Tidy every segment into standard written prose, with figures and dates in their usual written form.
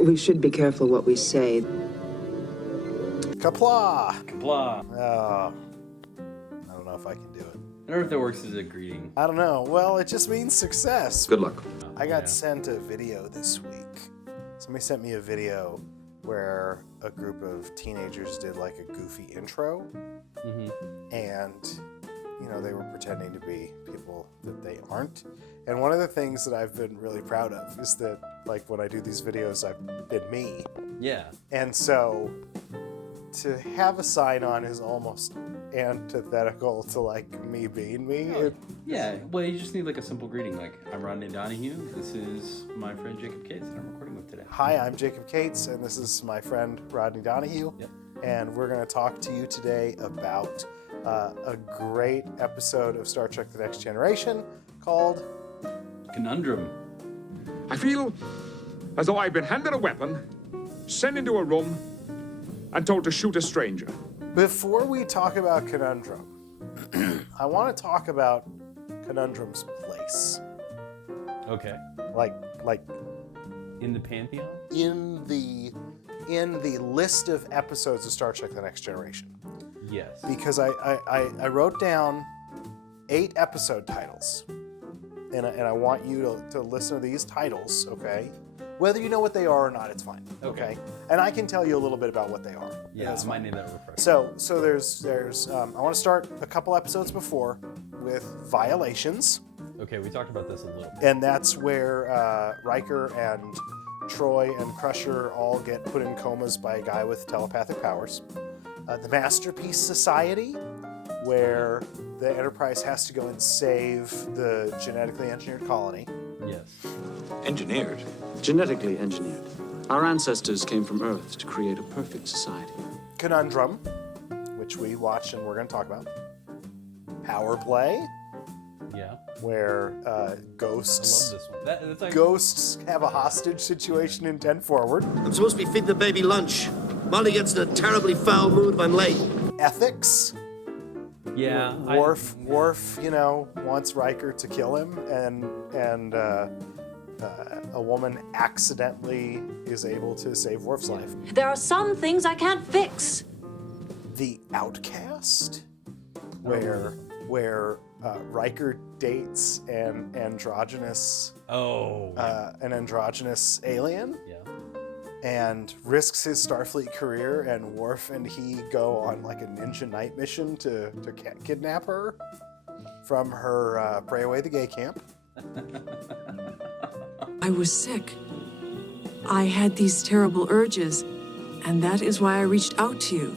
We should be careful what we say. Kapla! Kapla. Oh, I don't know if I can do it. I don't know if that works as a greeting. I don't know. Well, it just means success. Good luck. I got sent a video this week. Somebody sent me a video where a group of teenagers did like a goofy intro. And, you know, they were pretending to be people that they aren't. And one of the things that I've been really proud of is that, like, when I do these videos, I've been me. Yeah. And so to have a sign on is almost antithetical to, like, me being me. Yeah, well, you just need like a simple greeting, like, I'm Rodney Donahue, this is my friend Jacob Cates that I'm recording with today. Hi, I'm Jacob Cates, and this is my friend Rodney Donahue. Yep. And we're going to talk to you today about a great episode of Star Trek The Next Generation called Conundrum. I feel as though I've been handed a weapon, sent into a room, and told to shoot a stranger. Before we talk about Conundrum, I want to talk about Conundrum's place. Okay. Like In the Pantheon? in the list of episodes of Star Trek The Next Generation. Yes. Because I wrote down 8 episode titles. And I want you to listen to these titles, okay? Whether you know what they are or not, it's fine. Okay. And I can tell you a little bit about what they are. Yeah, I might need that refresh. So there's I want to start a couple episodes before with Violations. Okay, we talked about this a little bit. And that's where Riker and Troy and Crusher all get put in comas by a guy with telepathic powers. The Masterpiece Society, where the Enterprise has to go and save the genetically engineered colony. Yes. Engineered? Genetically engineered. Our ancestors came from Earth to create a perfect society. Conundrum, which we watched and we're going to talk about. Power Play, Yeah. where I ghosts love this one. That's like, ghosts have a hostage situation in 10 Forward. I'm supposed to be feeding the baby lunch. Molly gets in a terribly foul mood if I'm late. Ethics. yeah. Worf, you know, wants Riker to kill him, and a woman accidentally is able to save Worf's life. There are some things I can't fix. The Outcast, where Riker dates an androgynous alien. Yeah. And risks his Starfleet career, and Worf and he go on like a ninja night mission to kidnap her from her Pray Away the Gay camp. I was sick. I had these terrible urges, and that is why I reached out to you.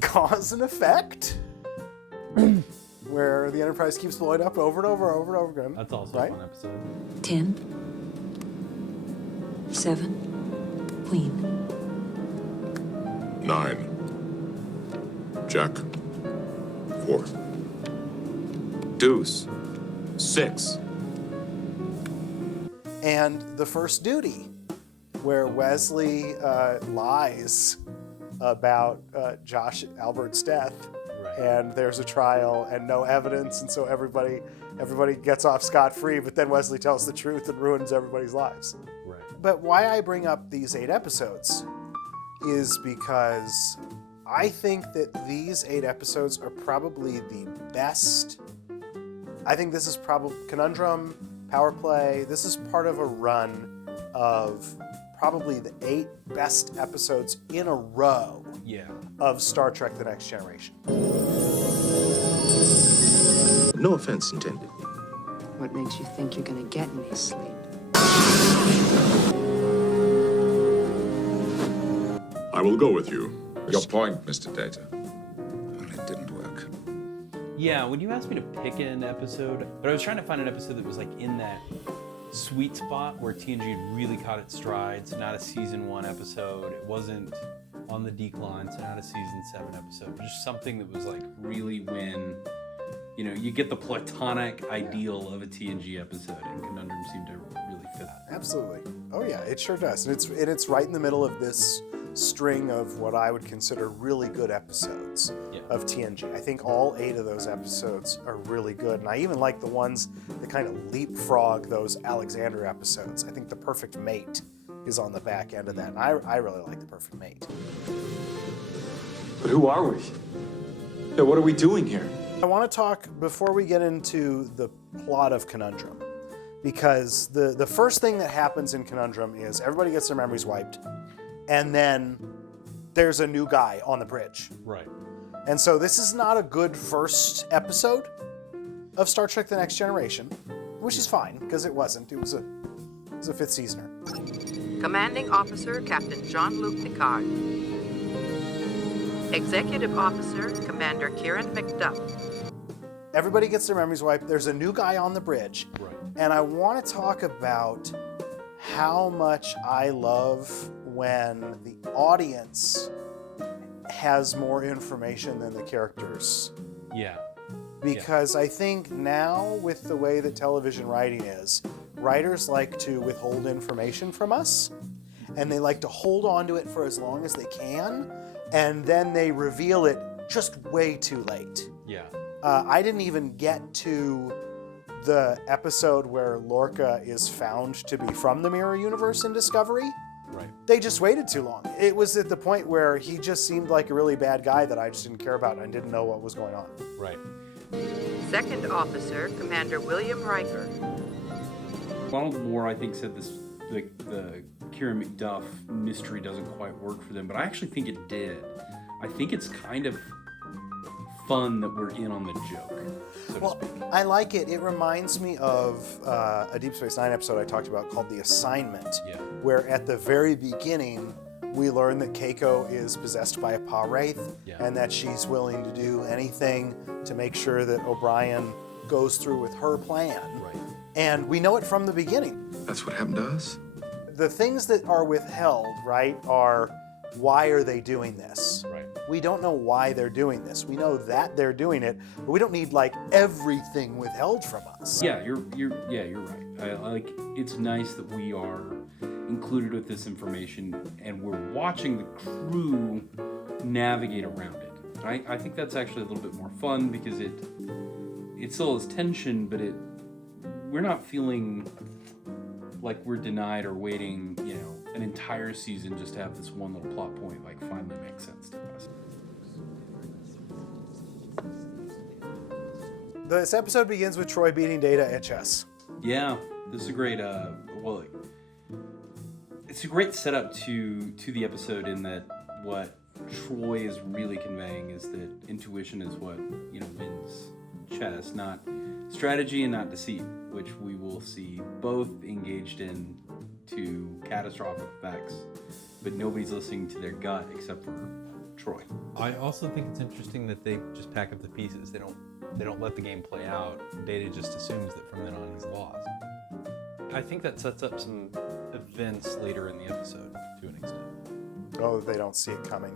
Cause and Effect, where the Enterprise keeps blowing up over and over again. That's also right? a fun episode. 10, 7, Queen. 9. Jack. 4. Deuce. 6. And The First Duty, where Wesley lies about Josh Albert's death, Right. and there's a trial and no evidence, and so everybody gets off scot-free, but then Wesley tells the truth and ruins everybody's lives. Right. But why I bring up these 8 episodes is because I think that these 8 episodes are probably the best. I think this is probably Conundrum, Power Play. This is part of a run of probably the 8 best episodes in a row Yeah. of Star Trek The Next Generation. No offense intended. What makes you think you're gonna get any sleep? I will go with you. Your point, Mr. Data. Well, it didn't work. Yeah, when you asked me to pick an episode, but I was trying to find an episode that was like in that sweet spot where TNG had really caught its stride. So not a season 1 episode. It wasn't on the decline, so not a season 7 episode. But just something that was like really when, you know, you get the platonic ideal of a TNG episode, and Conundrum seemed to really fit that. Absolutely. Oh yeah, it sure does. And it's right in the middle of this string of what I would consider really good episodes of TNG. I think all 8 of those episodes are really good, and I even like the ones that kind of leapfrog those Alexander episodes. I think The Perfect Mate is on the back end of that. And I really like The Perfect Mate. But who are we? Yeah, what are we doing here? I want to talk, before we get into the plot of Conundrum, because the first thing that happens in Conundrum is everybody gets their memories wiped, and then there's a new guy on the bridge. Right. And so this is not a good first episode of Star Trek The Next Generation, which is fine, because it wasn't. It was a fifth seasoner. Commanding Officer Captain Jean-Luc Picard. Executive Officer Commander Kieran McDuff. Everybody gets their memories wiped. There's a new guy on the bridge. Right. And I want to talk about how much I love when the audience has more information than the characters. Yeah. Because I think now, with the way that television writing is, writers like to withhold information from us, and they like to hold on to it for as long as they can, and then they reveal it just way too late. Yeah. I didn't even get to the episode where Lorca is found to be from the Mirror Universe in Discovery. Right. They just waited too long. It was at the point where he just seemed like a really bad guy that I just didn't care about and didn't know what was going on. Right. Second Officer Commander William Riker. Ronald Moore, I think, said this, the Kieran McDuff mystery doesn't quite work for them, but I actually think it did. I think it's kind of fun that we're in on the joke, so to speak. I like it. It reminds me of a Deep Space Nine episode I talked about called The Assignment, where at the very beginning, we learn that Keiko is possessed by a Pa Wraith, and that she's willing to do anything to make sure that O'Brien goes through with her plan. Right. And we know it from the beginning. That's what happened to us? The things that are withheld, right, are why are they doing this? Right. We don't know why they're doing this. We know that they're doing it, but we don't need like everything withheld from us. Yeah, you're right. I like, it's nice that we are included with this information and we're watching the crew navigate around it. I think that's actually a little bit more fun because it still has tension, but we're not feeling like we're denied or waiting, an entire season just to have this one little plot point like finally make sense to us. This episode begins with Troy beating Data at chess. Yeah, this is a great it's a great setup to the episode in that what Troy is really conveying is that intuition is what wins chess, not strategy and not deceit, which we will see both engaged in to catastrophic effects, but nobody's listening to their gut except for Troy. I also think it's interesting that they just pack up the pieces. They don't let the game play out. Data just assumes that from then on he's lost. I think that sets up some events later in the episode to an extent. Oh, they don't see it coming.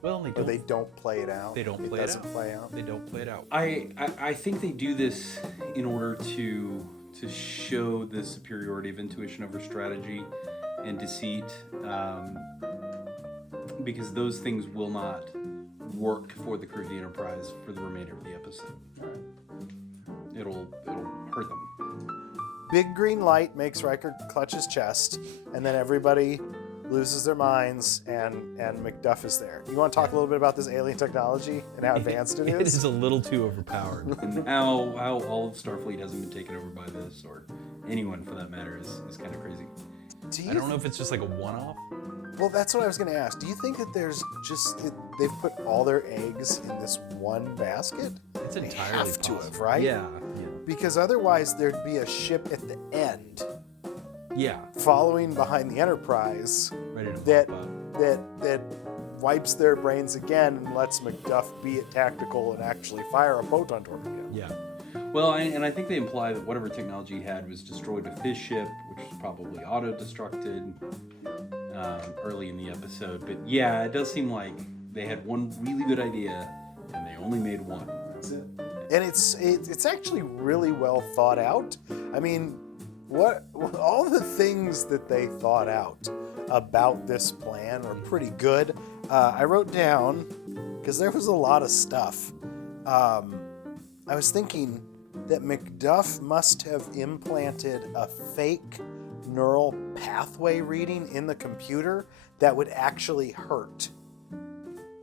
Well, Or they don't play it out. They don't play it it doesn't out. play out. They don't play it out. I think they do this in order to show the superiority of intuition over strategy and deceit, because those things will not work for the crew of the Enterprise for the remainder of the episode. It'll hurt them. Big green light makes Riker clutch his chest, and then everybody loses their minds, and McDuff is there. You want to talk a little bit about this alien technology and how advanced it is? It is a little too overpowered. And how all of Starfleet hasn't been taken over by this, or anyone for that matter, is kind of crazy. I don't know if it's just like a one-off. Well, that's what I was going to ask. Do you think that they've put all their eggs in this one basket? It's They entirely have to possible. have, right? Yeah. Because otherwise there'd be a ship at the end Yeah. following behind the Enterprise Ready to that pop up. that wipes their brains again and lets McDuff be it tactical and actually fire a photon torpedo. Yeah. Well, and I think they imply that whatever technology he had was destroyed with his ship, which was probably auto-destructed early in the episode. But yeah, it does seem like they had one really good idea and they only made one. That's it. And it's actually really well thought out. I mean, what all the things that they thought out about this plan were pretty good. I wrote down, because there was a lot of stuff. I was thinking that McDuff must have implanted a fake neural pathway reading in the computer that would actually hurt.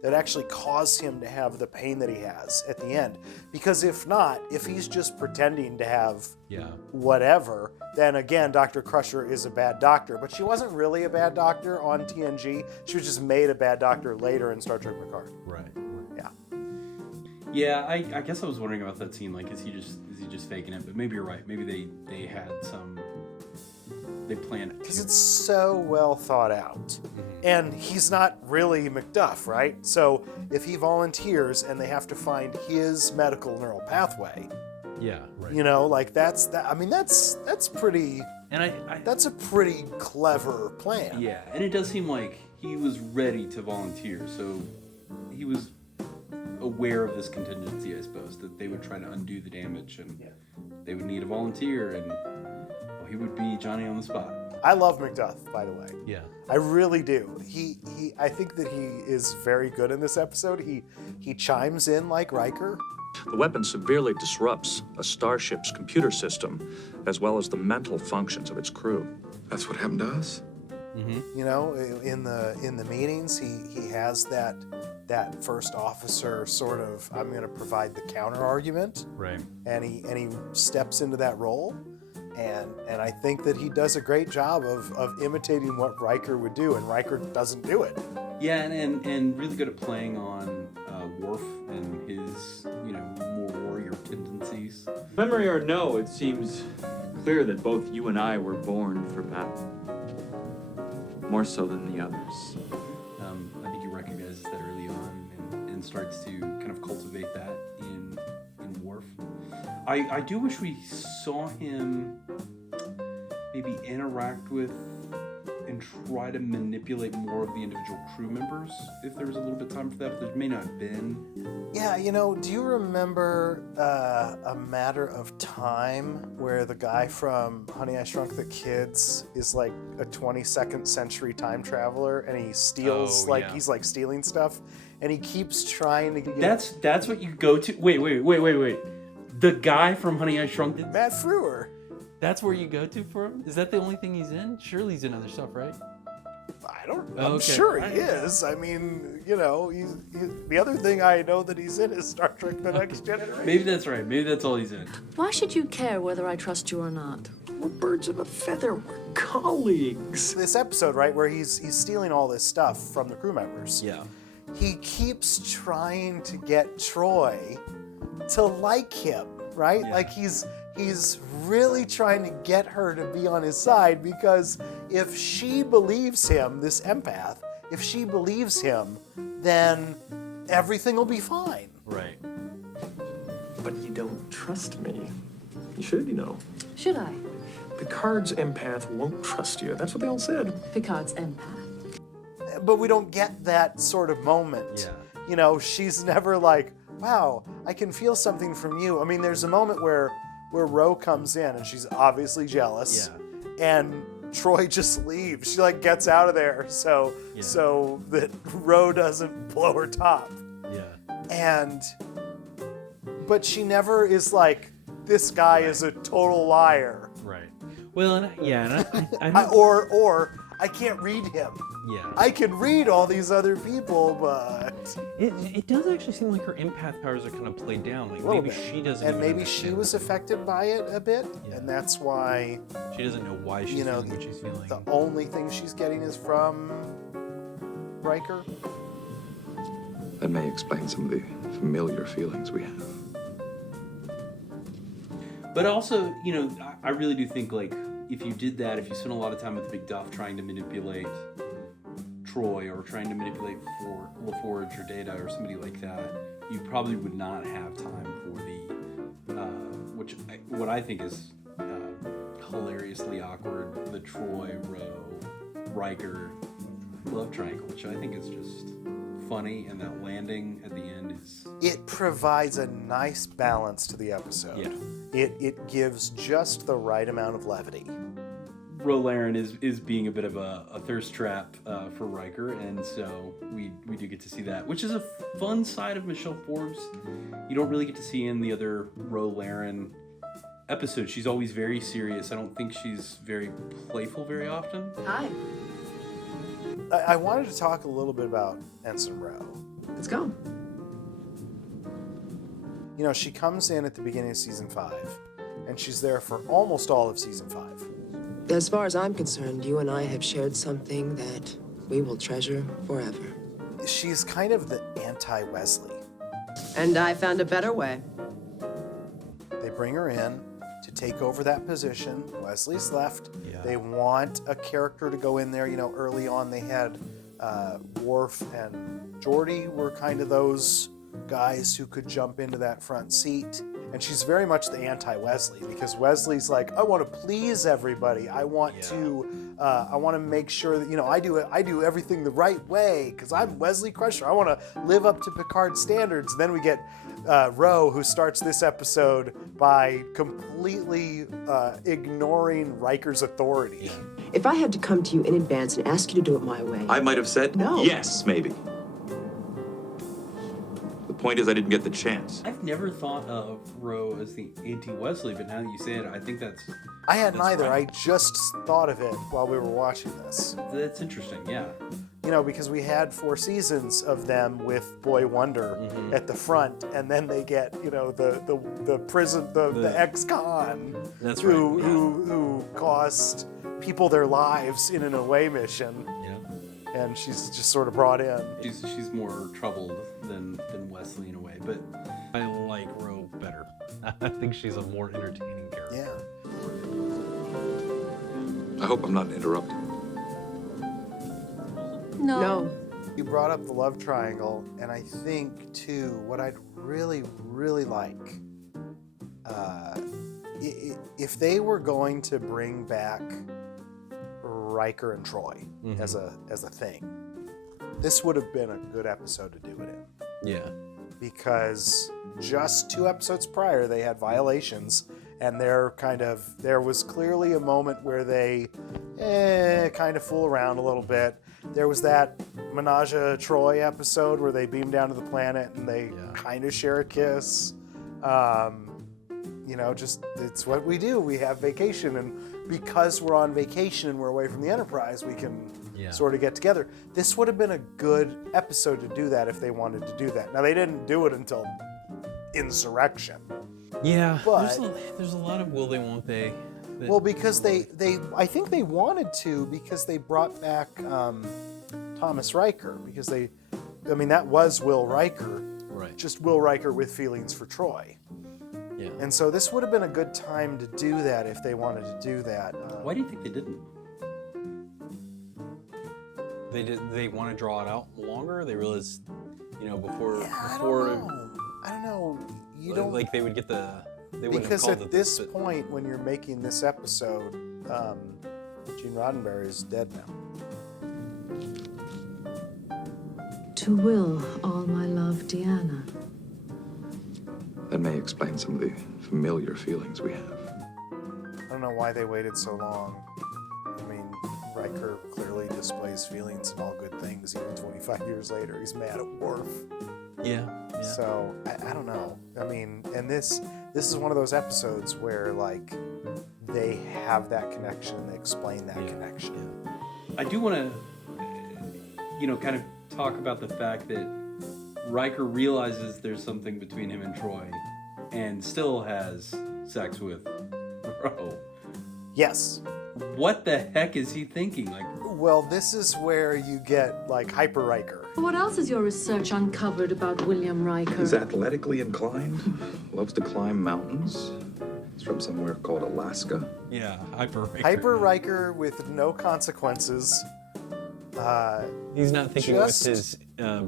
That actually caused him to have the pain that he has at the end. Because if not, if he's just pretending to have whatever, then again, Dr. Crusher is a bad doctor. But she wasn't really a bad doctor on TNG. She was just made a bad doctor later in Star Trek Picard. Right. Yeah. Yeah, I guess I was wondering about that scene. Like, is he just faking it? But maybe you're right. Maybe they had some. They planned it. Because it's so well thought out. Mm-hmm. And he's not really Macduff, right? So if he volunteers and they have to find his medical neural pathway, Yeah, right. you know, like that's pretty. And that's a pretty clever plan. Yeah, and it does seem like he was ready to volunteer, so he was aware of this contingency, I suppose, that they would try to undo the damage, and they would need a volunteer, and he would be Johnny on the spot. I love Macduff, by the way. Yeah. I really do. I think that he is very good in this episode. He chimes in like Riker. The weapon severely disrupts a starship's computer system, as well as the mental functions of its crew. That's what happened to us? Mm-hmm. You know, in the meetings, he has that first officer sort of, I'm going to provide the counter argument. Right. And he steps into that role. And I think that he does a great job of imitating what Riker would do, and Riker doesn't do it. Yeah, and really good at playing on Worf and his, more warrior tendencies. Memory or no, it seems clear that both you and I were born for battle. More so than the others. I think he recognizes that early on and starts to kind of cultivate that in Worf. I do wish we saw him maybe interact with and try to manipulate more of the individual crew members if there was a little bit of time for that, but there may not have been. Yeah, do you remember A Matter of Time where the guy from Honey, I Shrunk the Kids is like a 22nd century time traveler and he steals, he's like stealing stuff and he keeps trying to get... That's what you go to? Wait. The guy from Honey, I Shrunk... Matt Frewer. That's where you go to for him? Is that the only thing he's in? Surely he's in other stuff, right? I'm sure he is. I mean, the other thing I know that he's in is Star Trek The Next Generation. Maybe that's right. Maybe that's all he's in. Why should you care whether I trust you or not? We're birds of a feather. We're colleagues. This episode, right, where he's stealing all this stuff from the crew members. Yeah. He keeps trying to get Troy to like him, right? Yeah. Like he's really trying to get her to be on his side because if she believes him, this empath, if she believes him, then everything will be fine. Right. But you don't trust me. You should, Should I? Picard's empath won't trust you. That's what they all said. Picard's empath. But we don't get that sort of moment. Yeah. She's never like, wow, I can feel something from you. I mean, there's a moment where Ro comes in and she's obviously jealous. Yeah. And Troy just leaves. She gets out of there so that Ro doesn't blow her top. Yeah. But she never is like, this guy is a total liar. Right. Well, and or I can't read him. Yeah. I can read all these other people, but it does actually seem like her empath powers are kind of played down. Like maybe she doesn't. And maybe she was affected by it a bit, and that's why she doesn't know why she's feeling what she's feeling. The only thing she's getting is from Riker. That may explain some of the familiar feelings we have. But also, I really do think if you did that, if you spent a lot of time with Macduff trying to manipulate Troy or trying to manipulate LaForge or Data or somebody like that, you probably would not have time for what I think is hilariously awkward, the Troy, Riker love triangle, which I think is just funny, and that landing at the end is... It provides a nice balance to the episode. Yeah. It gives just the right amount of levity. Laren is being a bit of a thirst trap for Riker, and so we do get to see that, which is a fun side of Michelle Forbes. You don't really get to see in the other Laren episode, she's always very serious. I don't think she's very playful very often. Hi. I wanted to talk a little bit about Ensign Rowe. Let's go. You know, she comes in at the beginning of season 5, and she's there for almost all of season 5. As far as I'm concerned, you and I have shared something that we will treasure forever. She's kind of the anti-Wesley. And I found a better way. They bring her in to take over that position. Wesley's left. Yeah. They want a character to go in there. You know, early on they had Worf and Geordi were kind of those guys who could jump into that front seat. And she's very much the anti-Wesley, because Wesley's like, I want to please everybody. I want to make sure that, you know, I do everything the right way because I'm Wesley Crusher. I want to live up to Picard's standards. And then we get Ro, who starts this episode by completely ignoring Riker's authority. If I had to come to you in advance and ask you to do it my way, I might have said No. yes, maybe. The point is I didn't get the chance. I've never thought of Ro as the anti-Wesley, but now that you say it, I think that's I hadn't That's either. right. I just thought of it while we were watching this. interesting, yeah. You know, because we had 4 seasons of them with Boy Wonder at the front, and then they get, you know, the prison, the ex-con That's who, right, yeah. who cost people their lives in an away mission, Yeah. and she's just sort of brought in. She's more troubled than Wesley in a way, but I like Ro better. I think she's a more entertaining character. Yeah. I hope I'm not interrupting. No. You brought up the love triangle, and I think, too, what I'd really, really like, if they were going to bring back Riker and Troy as a thing, this would have been a good episode to do it in. Yeah. Because just 2 episodes prior, they had violations, and there was clearly a moment where they kind of fool around a little bit. There was that Menage a Troy episode where they beam down to the planet and they kind of share a kiss. You know, just it's what we do. We have vacation, and because we're on vacation and we're away from the Enterprise, we can sort of get together. This would have been a good episode to do that if they wanted to do that. Now, they didn't do it until Insurrection. Yeah, But there's a lot of will they, won't they. well, because they I think they wanted to, because they brought back Thomas Riker, because that was Will Riker, Right. just Will Riker with feelings for Troy. Yeah. And so this would have been a good time to do that if they wanted to do that. Why do you think they didn't? They want to draw it out longer? They realized, you know, before I don't know. You don't like they would get the they wouldn't have because called at it this but- point when you're making this episode, Gene Roddenberry is dead now. To Will, all my love, Deanna. That may explain some of the familiar feelings we have. I don't know why they waited so long. I mean, Riker clearly displays feelings in all good things even 25 years later. He's mad at Worf. Yeah. So, I don't know. I mean, and this is one of those episodes where, like, they have that connection and they explain that connection. I do want to, you know, kind of talk about the fact that Riker realizes there's something between him and Troy and still has sex with Ro. Yes. What the heck is he thinking? Like, well, this is where you get, like, hyper-Riker. What else has your research uncovered about William Riker? He's athletically inclined, loves to climb mountains. He's from somewhere called Alaska. yeah, hyper-Riker. Hyper-Riker with no consequences. He's not thinking with his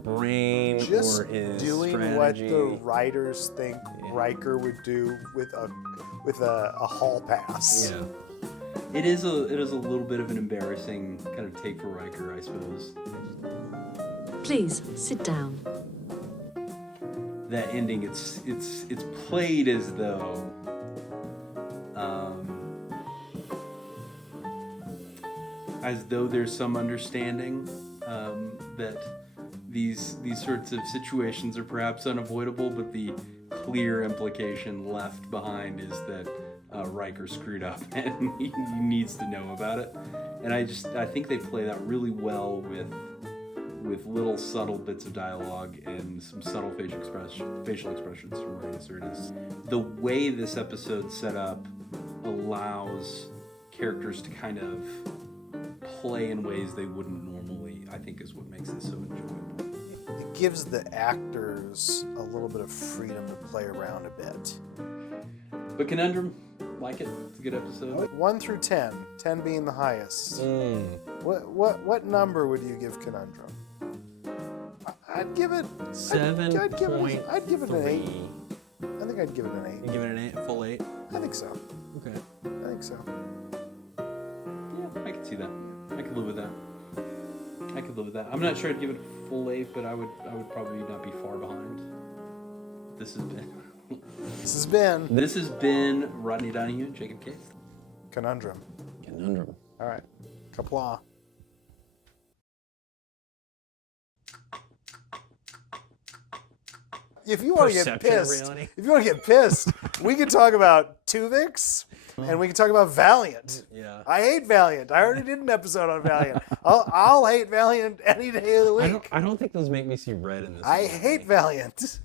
brain just or his doing strategy. what the writers think Riker would do with a hall pass. Yeah. It is a little bit of an embarrassing kind of take for Riker, I suppose. Please, sit down. That ending, it's played as though there's some understanding that these sorts of situations are perhaps unavoidable, but the clear implication left behind is that Riker screwed up and he needs to know about it. And I think they play that really well with little subtle bits of dialogue and some subtle facial expressions from Rey Desertus. The way this episode's set up allows characters to kind of play in ways they wouldn't normally, I think is what makes this so enjoyable. It gives the actors a little bit of freedom to play around a bit. But Conundrum, like it. It's a good episode. 1 through 10, 10 being the highest. What number would you give Conundrum? I'd give it 7.3. I'd give it an 8. I think I'd give it an 8. You give it an 8, full 8? I think so. Okay. I think so. Yeah, I can see that. I could live with that. I'm not sure I'd give it a full 8, but I would probably not be far behind. This has been Rodney Donahue and Jacob Case. Conundrum. All right. Kapla. If you want to get pissed, we can talk about Tuvix and we can talk about Valiant. Yeah. I hate Valiant. I already did an episode on Valiant. I'll hate Valiant any day of the week. I don't think those make me see red in this. I hate Valiant.